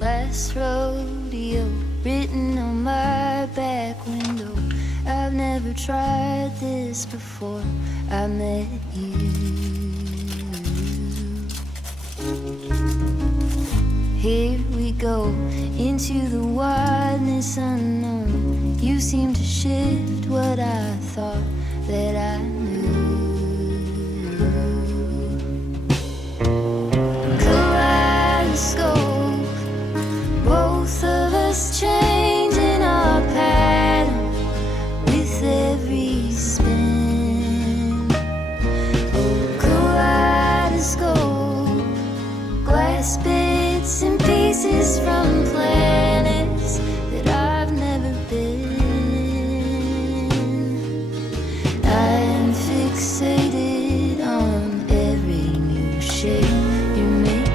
Last rodeo written on my back window. I've never tried this before I met you. Here we go into the wildness unknown. You seem to shift what I thought that I knew. Kaleidoscope, both of us changing our pattern with every spin. Oh, kaleidoscope, glass bits and pieces from planets that I've never been. I am fixated on every new shape you're making.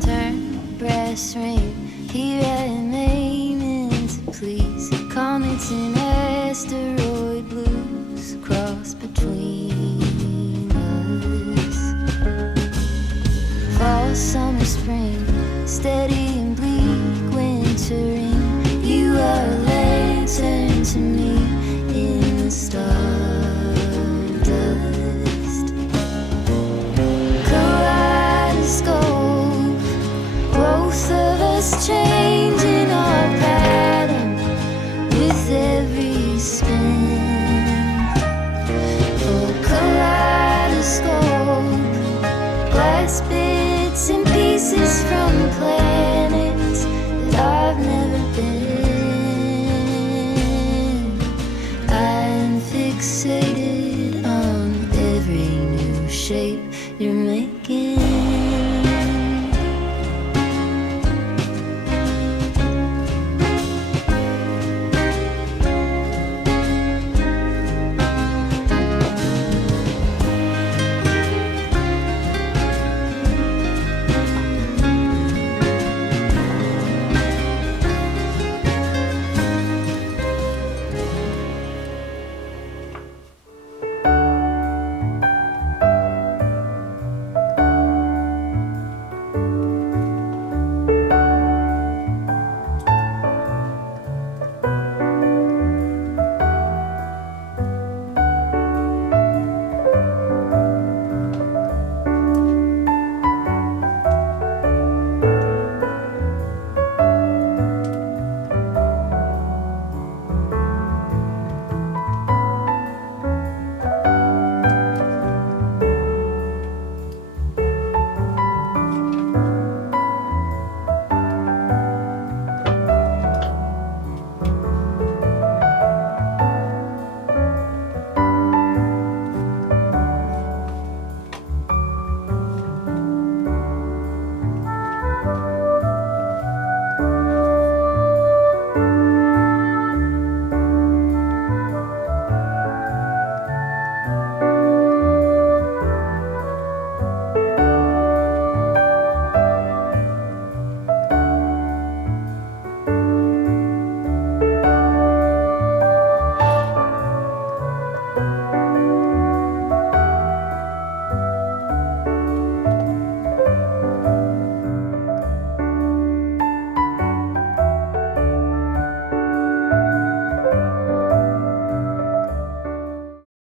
Turn brass ring, here I am aiming to please. Comets and asteroid blues cross between us. Fall, summer, spring, steady and bleak, wintering. You are a lantern to me in the stardust. Kaleidoscope, both of us change.